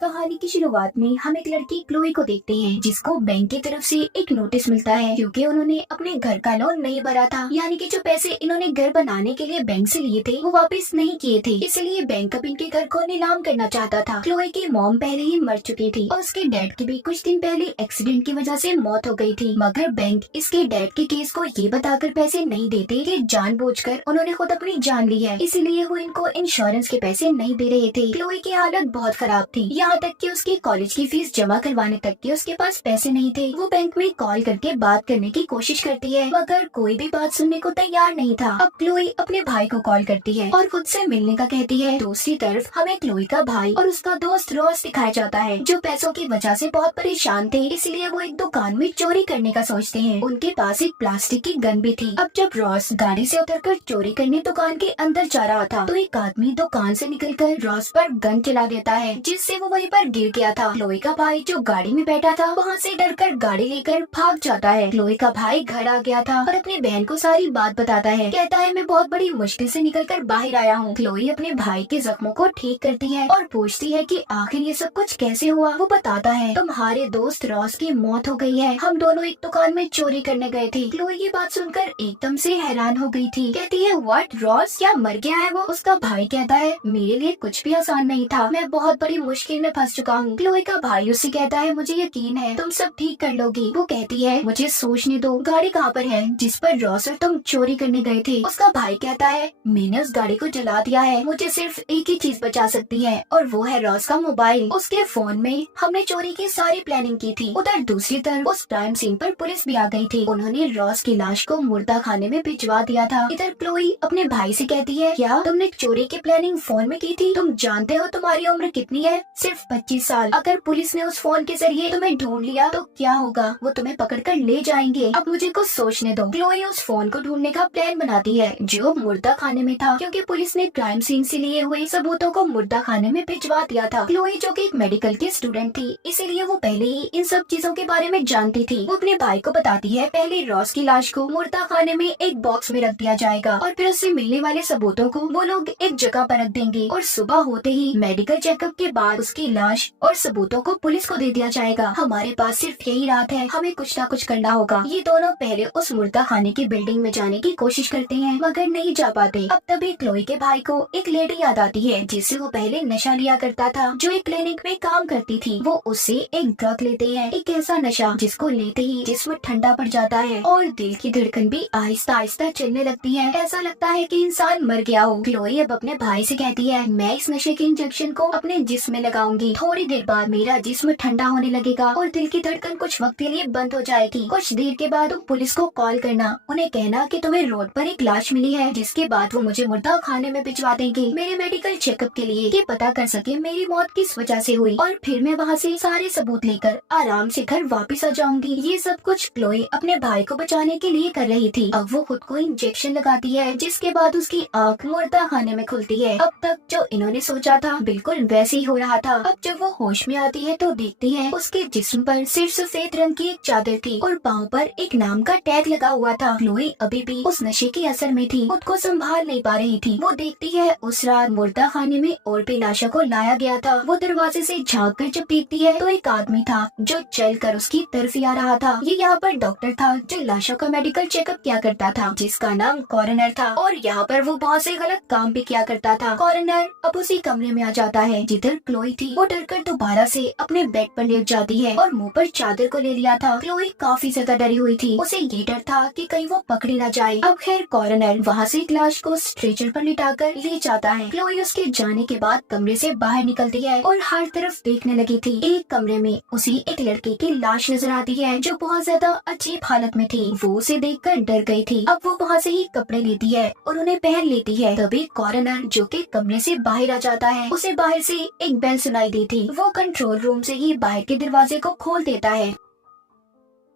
कहानी की शुरुआत में हम एक लड़की क्लोई को देखते हैं जिसको बैंक की तरफ से एक नोटिस मिलता है क्योंकि उन्होंने अपने घर का लोन नहीं भरा था। यानी कि जो पैसे इन्होंने घर बनाने के लिए बैंक से लिए थे वो वापस नहीं किए थे, इसलिए बैंक अब इनके घर को नीलाम करना चाहता था। क्लोई की मॉम पहले ही मर चुकी थी और उसके डैड की भी कुछ दिन पहले एक्सीडेंट की वजह से मौत हो गई थी, मगर बैंक इसके डैड के केस को ये बताकर पैसे नहीं देते कि जानबूझकर उन्होंने खुद अपनी जान ली है, इसीलिए वो इनको इंश्योरेंस के पैसे नहीं दे रहे थे। क्लोई की हालत बहुत खराब थी, यहाँ तक कि उसकी कॉलेज की फीस जमा करवाने तक के उसके पास पैसे नहीं थे। वो बैंक में कॉल करके बात करने की कोशिश करती है मगर कोई भी बात सुनने को तैयार नहीं था। अब क्लोई अपने भाई को कॉल करती है और खुद से मिलने का कहती है। दूसरी तरफ हमें क्लोई का भाई और उसका दोस्त रॉस दिखाया जाता है जो पैसों की वजह से बहुत परेशान थे, इसलिए वो एक दुकान में चोरी करने का सोचते हैं। उनके पास एक प्लास्टिक की गन भी थी। अब जब रॉस गाड़ी से उतरकर चोरी करने दुकान के अंदर जा रहा था तो एक आदमी दुकान से निकलकर रॉस पर गन चला देता है जिससे वो वहीं पर गिर गया था। क्लोई का भाई जो गाड़ी में बैठा था वहाँ से डरकर गाड़ी लेकर भाग जाता है। क्लोई का भाई घर आ गया था और अपनी बहन को सारी बात बताता है। कहता है मैं बहुत बड़ी मुश्किल से निकलकर बाहर आया हूँ। क्लोई अपने भाई के जख्मों को ठीक करती है और पूछती है कि आखिर ये सब कुछ कैसे हुआ। वो बताता है तुम्हारे दोस्त रॉस की मौत हो गई है, हम दोनों एक दुकान में चोरी करने गए थे। क्लोई ये बात सुनकर एकदम से हैरान हो गई थी। कहती है व्हाट, रॉस क्या मर गया है वो? उसका भाई कहता है मेरे लिए कुछ भी आसान नहीं था, मैं बहुत बड़ी मुश्किल में फंस चुका हूँ। क्लोई का भाई उससे कहता है मुझे यकीन है तुम सब ठीक कर लोगी। वो कहती है मुझे सोचने दो, गाड़ी कहाँ पर है जिस पर रॉस और तुम चोरी करने गए थे? उसका भाई कहता है मैंने उस गाड़ी को जला दिया है, मुझे सिर्फ एक ही चीज बचा सकती है और वो है रॉस का मोबाइल। उसके फोन में हमने चोरी की सारी प्लानिंग की थी। उधर दूसरी तरफ उस क्राइम सीन पर पुलिस भी आ गई थी, उन्होंने रॉस की लाश को मुर्दा खाने में भिजवा दिया था। इधर क्लोई अपने भाई से कहती है क्या तुमने चोरी की प्लानिंग फोन में की थी? तुम जानते हो तुम्हारी उम्र कितनी है? सिर्फ 25 साल। अगर पुलिस ने उस फोन के जरिए तुम्हें ढूंढ लिया तो क्या होगा? वो तुम्हें पकड़कर ले जाएंगे। अब मुझे कुछ सोचने दो। क्लोई उस फोन को ढूंढने का प्लान बनाती है जो मुर्दा खाने में था क्योंकि पुलिस ने क्राइम सीन से लिए हुए सबूतों को मुर्दा खाने में भिजवा दिया था। क्लोई जो कि एक मेडिकल की स्टूडेंट थी इसीलिए वो पहले ही इन सब चीजों के बारे में जानती थी। वो अपने भाई को बताती है पहले रॉस की लाश को मुर्दा खाने में एक बॉक्स में रख दिया जाएगा और फिर उससे मिलने वाले सबूतों को वो लोग एक जगह पर रख देंगे और सुबह होते ही मेडिकल चेकअप के बाद उसकी लाश और सबूतों को पुलिस को दे दिया जाएगा। हमारे पास सिर्फ यही रात है, हमें कुछ ना कुछ करना होगा। ये दोनों पहले उस मुर्दा खाने की बिल्डिंग में जाने की कोशिश करते हैं मगर नहीं जा पाते। अब तभी क्लोई के भाई को एक लेडी याद आती है जिससे वो पहले नशा लिया करता था, जो एक क्लिनिक में काम करती थी। वो उससे एक ड्रग लेते हैं, एक ऐसा नशा जिसको लेते ही जिस्म ठंडा पड़ जाता है और दिल की धड़कन भी आहिस्ता आहिस्ता चलने लगती है, ऐसा लगता है कि इंसान मर गया हो। क्लोई अब अपने भाई से कहती है मैं इस नशे के इंजेक्शन को अपने जिस्म में लगाऊंगी, थोड़ी देर बाद मेरा जिस्म ठंडा होने लगेगा और दिल की धड़कन कुछ वक्त के लिए बंद हो जाएगी। कुछ देर के बाद तुम पुलिस को कॉल करना, उन्हें कहना कि तुम्हें रोड पर एक लाश मिली है, जिसके बाद वो मुझे मुर्दा खाने में भिजवा देंगे मेरे मेडिकल चेकअप के लिए, कि पता कर सके मेरी मौत किस वजह से हुई और फिर मैं वहाँ से सारे सबूत लेकर आराम से घर वापस आ जाऊंगी। ये सब कुछ क्लोई अपने भाई को बचाने के लिए कर रही थी। अब वो खुद को इंजेक्शन लगाती है जिसके बाद उसकी आँख मुर्दा खाने में खुलती है। अब तक जो इन्होंने सोचा था बिल्कुल वैसे ही हो रहा था। अब जब वो होश में आती है तो देखती है उसके जिस्म पर सिर्फ सफेद रंग की एक चादर थी और पाँव पर एक नाम का टैग लगा हुआ था। क्लोई अभी भी उस नशे के असर में थी, खुद को संभाल नहीं पा रही थी। वो देखती है उस रात मुर्दा खाने में और भी लाशों को लाया गया था। वो दरवाजे से झाँक कर जब देखती है तो एक आदमी था जो चल कर उसकी तरफ ही आ रहा था। ये यहाँ पर डॉक्टर था जो लाशों का मेडिकल चेकअप किया करता था, जिसका नाम कॉरोनर था और यहाँ पर वो बहुत से गलत काम भी किया करता था। कॉरोनर अब उसी कमरे में आ जाता है जिधर क्लोई थी। वो डरकर दोबारा से अपने बेड पर लेट जाती है और मुंह पर चादर को ले लिया था। क्लोई काफी ज्यादा डरी हुई थी, उसे ये डर था कि कहीं वो पकड़ी न जाए। अब खैर कॉरोनर वहाँ से एक लाश को स्ट्रेचर पर लिटाकर ले जाता है। क्लोई उसके जाने के बाद कमरे से बाहर निकलती है और हर तरफ देखने लगी थी। एक कमरे में उसी एक लड़के की लाश नजर आती है जो बहुत ज्यादा अजीब हालत में थी। वो उसे देखकर डर गई थी। अब वो वहाँ से ही कपड़े लेती है और उन्हें पहन लेती है। तभी कॉरोनर जो कि कमरे से बाहर आ जाता है, उसे बाहर से एक बेल सुनाई दी थी। वो कंट्रोल रूम से ही बाहर के दरवाजे को खोल देता है।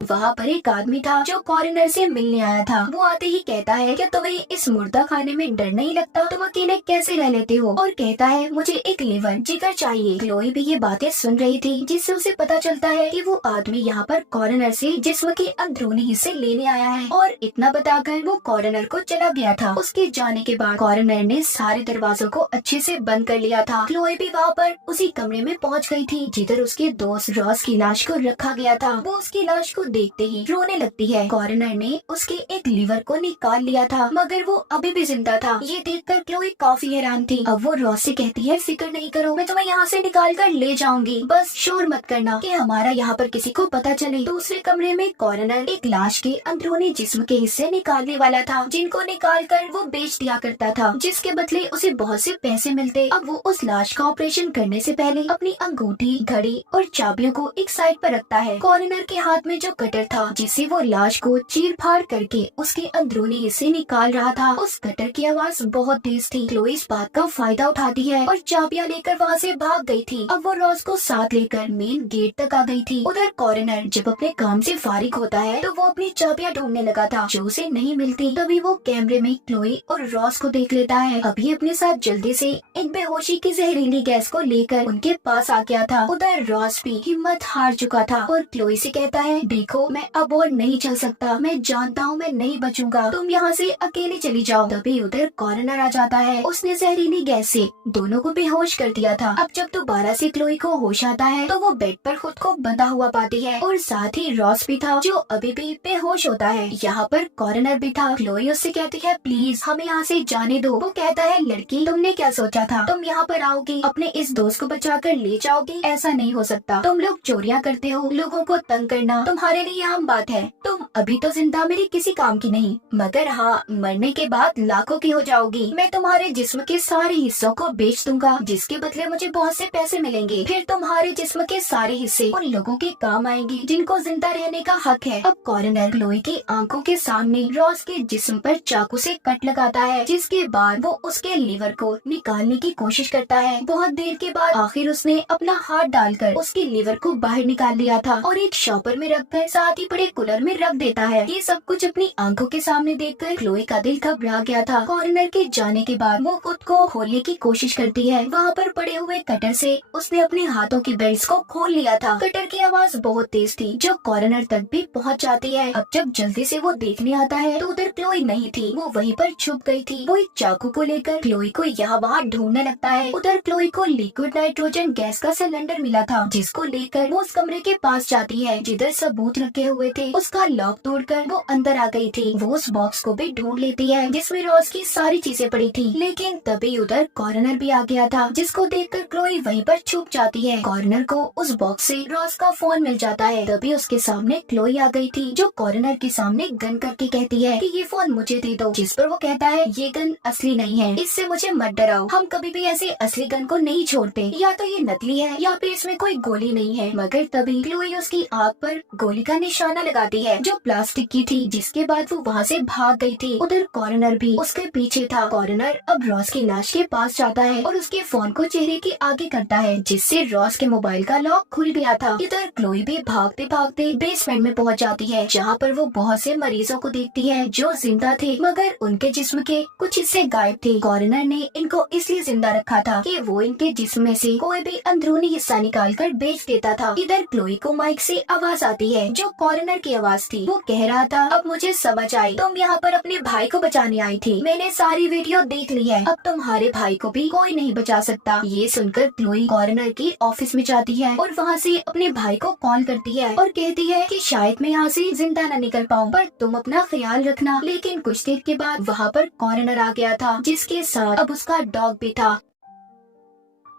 वहाँ पर एक आदमी था जो कॉरिनर से मिलने आया था। वो आते ही कहता है कि तुम्हें इस मुर्दा खाने में डर नहीं लगता, तुम अकेले कैसे रह लेते हो, और कहता है मुझे एक लिवर जिगर चाहिए। क्लोई भी ये बातें सुन रही थी, जिससे उसे पता चलता है कि वो आदमी यहाँ पर कॉरिनर से जिस्म के अंदरूनी हिस्से लेने आया है, और इतना बताकर वो कॉरिनर को चला गया था। उसके जाने के बाद कॉरिनर ने सारे दरवाजों को अच्छे से बंद कर लिया था। क्लोई भी वहाँ पर उसी कमरे में पहुँच गई थी जिधर उसके दोस्त रॉस की लाश को रखा गया था। वो उसकी लाश को देखते ही रोने लगती है। कॉरिनर ने उसके एक लीवर को निकाल लिया था, मगर वो अभी भी जिंदा था। ये देखकर क्लोई काफी हैरान थी। अब वो रॉस से कहती है, फिक्र नहीं करो, मैं तुम्हें यहाँ से निकाल कर ले जाऊंगी, बस शोर मत करना कि हमारा यहाँ पर किसी को पता चले। दूसरे कमरे में कॉरिनर एक लाश के अंदरूनी जिस्म के हिस्से निकालने वाला था, जिनको निकाल कर वो बेच दिया करता था, जिसके बदले उसे बहुत से पैसे मिलते। अब वो उस लाश का ऑपरेशन करने से पहले अपनी अंगूठी, घड़ी और चाबियों को एक साइड पर रखता है। कॉरिनर के हाथ में जो कटर था जिससे वो लाश को चीर फाड़ करके उसके अंदरूनी हिस्से निकाल रहा था, उस कटर की आवाज बहुत तेज थी। क्लोई इस बात का फायदा उठाती है और चाबियां लेकर वहाँ से भाग गई थी। अब वो रॉस को साथ लेकर मेन गेट तक आ गई थी। उधर कॉरिनर जब अपने काम से फारिग होता है तो वो अपनी चाबियां ढूंढने लगा था जो उसे नहीं मिलती। तभी वो कैमरे में क्लोई और रॉस को देख लेता है। अभी अपने साथ जल्दी से एक बेहोशी की जहरीली गैस को लेकर उनके पास आ गया था। उधर रॉस भी हिम्मत हार चुका था और क्लोई से कहता है, देखो मैं अब और नहीं चल सकता, मैं जानता हूँ मैं नहीं बचूंगा, तुम यहाँ से अकेले चली जाओ। तभी उधर कॉरिनर आ जाता है। उसने जहरीली गैस से दोनों को बेहोश कर दिया था। अब जब दोबारा से क्लोई को होश आता है तो वो बेड पर खुद को बंधा हुआ पाती है, और साथ ही रॉस भी था जो अभी भी बेहोश होता है। यहाँ पर कॉरिनर भी था। क्लोई उससे कहती है, प्लीज हमें यहाँ से जाने दो। वो कहता है, लड़की तुमने क्या सोचा था, तुम यहाँ पर आओगी, अपने इस दोस्त को बचा कर ले जाओगी, ऐसा नहीं हो सकता। तुम लोग चोरियां करते हो, लोगों को तंग करना तुम्हारे लिए आम बात है। तुम अभी तो जिंदा मेरी किसी काम की नहीं, मगर हाँ मरने के बाद लाखों की हो जाओगी। मैं तुम्हारे जिस्म के सारे हिस्सों को बेच दूंगा, जिसके बदले मुझे बहुत से पैसे मिलेंगे। फिर तुम्हारे जिस्म के सारे हिस्से उन लोगों के काम आएंगे जिनको जिंदा रहने का हक है। अब कॉरिनर क्लोई की आंखों के सामने रॉस के जिस्म पर चाकू से कट लगाता है, जिसके बाद वो उसके लीवर को निकालने की कोशिश करता है। बहुत देर के बाद आखिर उसने अपना हाथ डालकर उसके लीवर को बाहर निकाल लिया था और एक शॉपर में रखकर साथ ही बड़े कूलर में रख देता है। ये सब कुछ अपनी आंखों के सामने देखकर क्लोई का दिल घबरा गया था। कॉरिनर के जाने के बाद वो खुद को खोलने की कोशिश करती है। वहाँ पर पड़े हुए कटर से उसने अपने हाथों की बेल्ट को खोल लिया था। कटर की आवाज बहुत तेज थी जो कॉरिनर तक भी पहुँच जाती है। अब जब जल्दी से वो देखने आता है तो उधर क्लोई नहीं थी, वो वहीं पर छुप गई थी। वो एक चाकू को लेकर क्लोई को यहाँ वहाँ ढूंढने लगता है। उधर क्लोई को लिक्विड नाइट्रोजन गैस का सिलेंडर मिला था, जिसको लेकर वो उस कमरे के पास जाती है जिधर सबूत रखे हुए थे। उसका लॉक तोड़कर वो अंदर आ गई थी। वो उस बॉक्स को भी ढूंढ लेती है जिसमें रॉस की सारी चीजें पड़ी थी, लेकिन तभी उधर कॉरिनर भी आ गया था, जिसको देखकर क्लोई वहीं पर छुप जाती है। कॉरिनर को उस बॉक्स से रॉस का फोन मिल जाता है। तभी उसके सामने क्लोई आ गई थी जो कॉरिनर के सामने गन करके कहती है कि ये फोन मुझे दे दो, जिस पर वो कहता है, ये गन असली नहीं है, इससे मुझे मत डराओ, हम कभी भी ऐसे असली गन को नहीं छोड़ते, या तो ये नकली है या फिर इसमें कोई गोली नहीं है। मगर तभी क्लोई उसकी आंख पर गोली का निशाना लगाती है जो प्लास्टिक की थी, जिसके बाद वो वहाँ से भाग गई थी। उधर कॉरिनर भी उसके पीछे था। कॉरिनर अब रॉस की लाश के पास जाता है और उसके फोन को चेहरे के आगे करता है, जिससे रॉस के मोबाइल का लॉक खुल गया था। इधर क्लोई भी भागते भागते बेसमेंट में पहुँच जाती है, जहाँ पर वो बहुत से मरीजों को देखती है जो जिंदा थे, मगर उनके जिस्म के कुछ हिस्से गायब थे। कॉरिनर ने इनको इसलिए जिंदा रखा था कि वो इनके जिस्म में से कोई भी अंदरूनी हिस्सा निकाल कर बेच देता था। इधर क्लोई को माइक से आवाज आती है जो कॉरिनर की आवाज थी। वो कह रहा था, अब मुझे समझ आई, तुम यहाँ पर अपने भाई को बचाने आई थी, मैंने सारी वीडियो देख ली है, अब तुम्हारे भाई को भी कोई नहीं बचा सकता। ये सुनकर क्लोई कॉरिनर की ऑफिस में जाती है और वहाँ से अपने भाई को कॉल करती है और कहती है कि शायद मैं यहाँ से जिंदा न निकल पाऊँ, पर तुम अपना ख्याल रखना। लेकिन कुछ देर के बाद वहाँ पर कॉरिनर आ गया था, जिसके साथ अब उसका डॉग भी था।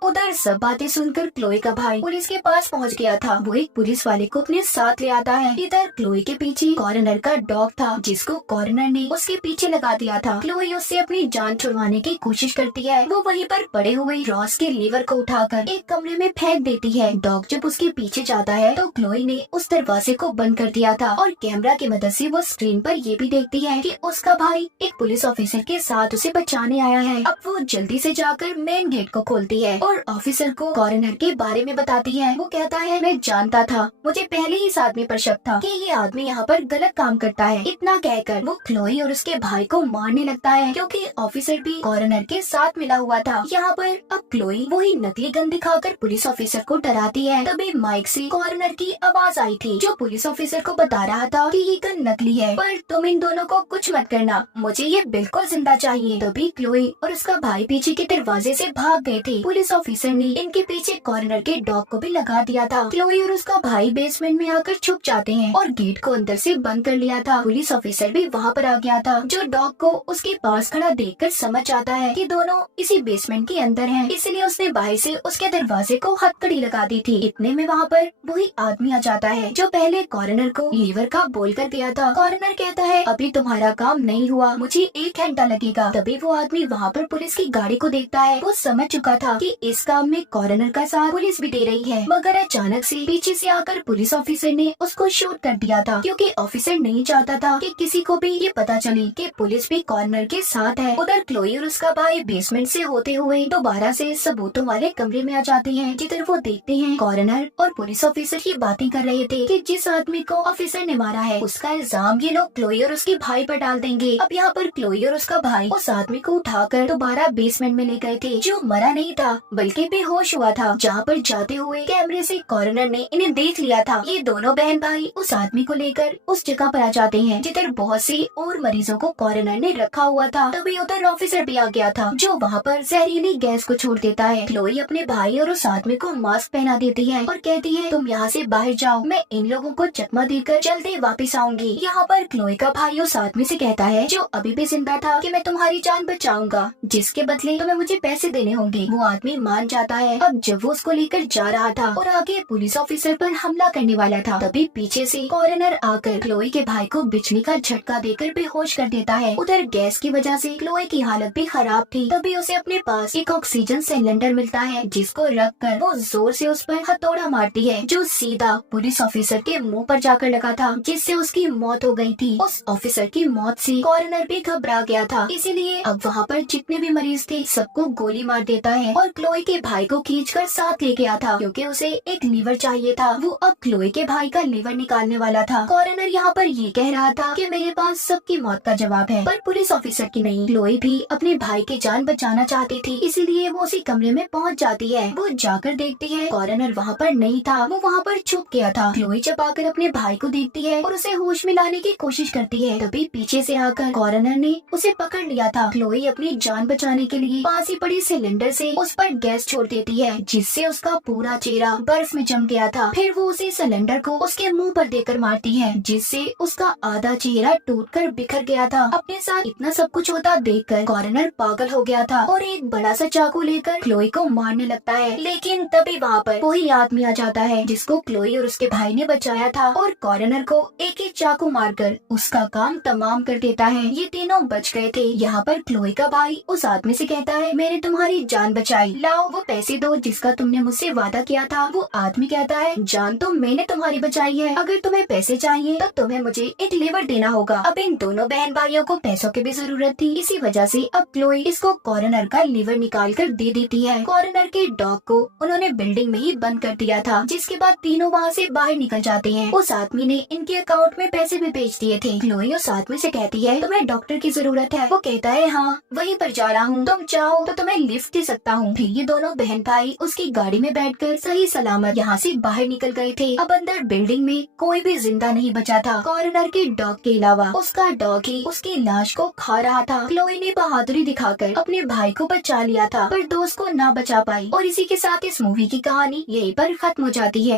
उधर सब बातें सुनकर क्लोई का भाई पुलिस के पास पहुंच गया था। वो एक पुलिस वाले को अपने साथ ले आता है। इधर क्लोई के पीछे कॉरिनर का डॉग था, जिसको कॉरिनर ने उसके पीछे लगा दिया था। क्लोई उससे अपनी जान छुड़वाने की कोशिश करती है। वो वहीं पर पड़े हुए रॉस के लीवर को उठाकर एक कमरे में फेंक देती है। डॉग जब उसके पीछे जाता है तो क्लोई ने उस दरवाजे को बंद कर दिया था और कैमरा की मदद से वो स्क्रीन पर ये भी देखती है कि उसका भाई एक पुलिस ऑफिसर के साथ उसे बचाने आया है। अब वो जल्दी से जाकर मेन गेट को खोलती है और और ऑफिसर को कॉरोनर के बारे में बताती है। वो कहता है मैं जानता था, मुझे पहले ही इस आदमी पर शक था कि ये आदमी यहाँ पर गलत काम करता है। इतना कहकर वो क्लोई और उसके भाई को मारने लगता है क्योंकि ऑफिसर भी कॉरोनर के साथ मिला हुआ था। यहाँ पर अब क्लोई वही नकली गन दिखाकर पुलिस ऑफिसर को डराती है। तभी माइक से कॉरोनर की आवाज आई थी जो पुलिस ऑफिसर को बता रहा था कि ये गन नकली है, पर तुम इन दोनों को कुछ मत करना, मुझे ये बिल्कुल जिंदा चाहिए। तभी क्लोई और उसका भाई पीछे के दरवाजे से भाग गए थे। पुलिस ऑफिसर ने इनके पीछे कॉर्नर के डॉग को भी लगा दिया था। क्लोई और उसका भाई बेसमेंट में आकर छुप जाते हैं और गेट को अंदर से बंद कर लिया था। पुलिस ऑफिसर भी वहाँ पर आ गया था, जो डॉग को उसके पास खड़ा देखकर समझ जाता है कि दोनों इसी बेसमेंट के अंदर हैं। इसलिए उसने बाहर से उसके दरवाजे को हथकड़ी लगा दी थी। इतने में वहाँ पर वही आदमी आ जाता है जो पहले कॉर्नर को लीवर का बोल कर गया था। कॉर्नर कहता है अभी तुम्हारा काम नहीं हुआ, मुझे 1 घंटा लगेगा। तभी वो आदमी वहाँ पर पुलिस की गाड़ी को देखता है। वो समझ चुका था कि इस काम में कॉर्नर का साथ पुलिस भी दे रही है, मगर अचानक से पीछे से आकर पुलिस ऑफिसर ने उसको शूट कर दिया था क्योंकि ऑफिसर नहीं चाहता था कि किसी को भी ये पता चले कि पुलिस भी कॉर्नर के साथ है। उधर क्लोई और उसका भाई बेसमेंट से होते हुए दोबारा से सबूतों वाले कमरे में आ जाते हैं, जिधर वो देखते हैं कॉर्नर और पुलिस ऑफिसर ये बातें कर रहे थे कि जिस आदमी को ऑफिसर ने मारा है उसका इल्जाम ये लोग क्लोई और उसके भाई पर डाल देंगे। अब यहाँ पर क्लोई और उसका भाई उस आदमी को उठाकर दोबारा बेसमेंट में ले गए थे, जो मरा नहीं था बल्कि बेहोश हुआ था। जहाँ पर जाते हुए कैमरे से कॉर्नर ने इन्हें देख लिया था। ये दोनों बहन भाई उस आदमी को लेकर उस जगह पर आ जाते हैं जिधर बहुत सी और मरीजों को कॉर्नर ने रखा हुआ था। तभी उधर ऑफिसर भी आ गया था जो वहाँ पर जहरीली गैस को छोड़ देता है। क्लोई अपने भाई और उस आदमी को मास्क पहना देती है और कहती है तुम यहाँ से बाहर जाओ, मैं इन लोगों को चकमा देकर जल्दी वापस आऊंगी। यहाँ पर क्लोई का भाई उस आदमी से कहता है जो अभी भी जिंदा था कि मैं तुम्हारी जान बचाऊंगा, जिसके बदले तुम्हें मुझे पैसे देने होंगे। वो आदमी मान जाता है। अब जब वो उसको लेकर जा रहा था और आगे पुलिस ऑफिसर पर हमला करने वाला था, तभी पीछे से कॉर्नर आकर क्लोई के भाई को बिजली का झटका देकर बेहोश कर देता है। उधर गैस की वजह से क्लोई की हालत भी खराब थी। तभी उसे अपने पास एक ऑक्सीजन सिलेंडर मिलता है, जिसको रख कर वो जोर से उस पर हथौड़ा मारती है, जो सीधा पुलिस ऑफिसर के मुंह पर जाकर लगा था, जिससे उसकी मौत हो गई थी। उस ऑफिसर की मौत से कॉर्नर भी घबरा गया था, इसीलिए अब वहाँ पर जितने भी मरीज थे सबको गोली मार देता है और क्लोई के भाई को खींचकर साथ ले गया था क्योंकि उसे एक लीवर चाहिए था। वो अब क्लोई के भाई का लीवर निकालने वाला था। कॉर्नर यहाँ पर ये कह रहा था कि मेरे पास सबकी मौत का जवाब है, पर पुलिस ऑफिसर की नहीं। क्लोई भी अपने भाई की जान बचाना चाहती थी, इसीलिए वो उसी कमरे में पहुँच जाती है। वो जाकर देखती है कॉर्नर वहाँ पर नहीं था, वो वहाँ पर छुप गया था। क्लोई जब आकर अपने भाई को देखती है और उसे होश में लाने की कोशिश करती है, तभी पीछे से आकर कॉर्नर ने उसे पकड़ लिया था। क्लोई अपनी जान बचाने के लिए पास ही पड़ी सिलेंडर से उस पर गैस छोड़ देती है, जिससे उसका पूरा चेहरा बर्फ में जम गया था। फिर वो उसी सिलेंडर को उसके मुंह पर देकर मारती है, जिससे उसका आधा चेहरा टूटकर बिखर गया था। अपने साथ इतना सब कुछ होता देखकर कॉर्नर पागल हो गया था और एक बड़ा सा चाकू लेकर क्लोई को मारने लगता है। लेकिन तभी वहाँ पर वही आदमी आ जाता है जिसको क्लोई और उसके भाई ने बचाया था और कॉर्नर को एक एक चाकू मारकर उसका काम तमाम कर देता है। ये तीनों बच गए थे। यहाँ पर क्लोई का भाई उस आदमी से कहता है मैंने तुम्हारी जान बचाई, लाओ वो पैसे दो जिसका तुमने मुझसे वादा किया था। वो आदमी कहता है जान तो मैंने तुम्हारी बचाई है, अगर तुम्हें पैसे चाहिए तो तुम्हें मुझे एक लीवर देना होगा। अब इन दोनों बहन भाइयों को पैसों की भी जरूरत थी, इसी वजह से अब क्लोई इसको कॉर्नर का लीवर निकाल कर दे देती है। कॉर्नर के डॉग को उन्होंने बिल्डिंग में ही बंद कर दिया था, जिसके बाद तीनों वहाँ से बाहर निकल जाते हैं। उस आदमी ने इनके अकाउंट में पैसे भी भेज दिए थे। क्लोई उस आदमी से कहती है तुम्हें डॉक्टर की जरूरत है। वो कहता है हाँ वहीं पर जा रहा हूँ, तुम चाहो तो तुम्हें लिफ्ट दे सकता हूँ। फिर ये दोनों बहन भाई उसकी गाड़ी में बैठकर सही सलामत यहाँ से बाहर निकल गए थे। अब अंदर बिल्डिंग में कोई भी जिंदा नहीं बचा था, कॉर्नर के डॉग के अलावा। उसका डॉग ही उसकी लाश को खा रहा था। क्लोई ने बहादुरी दिखाकर अपने भाई को बचा लिया था, पर दोस्त को ना बचा पाई। और इसी के साथ इस मूवी की कहानी यहीं पर खत्म हो जाती है।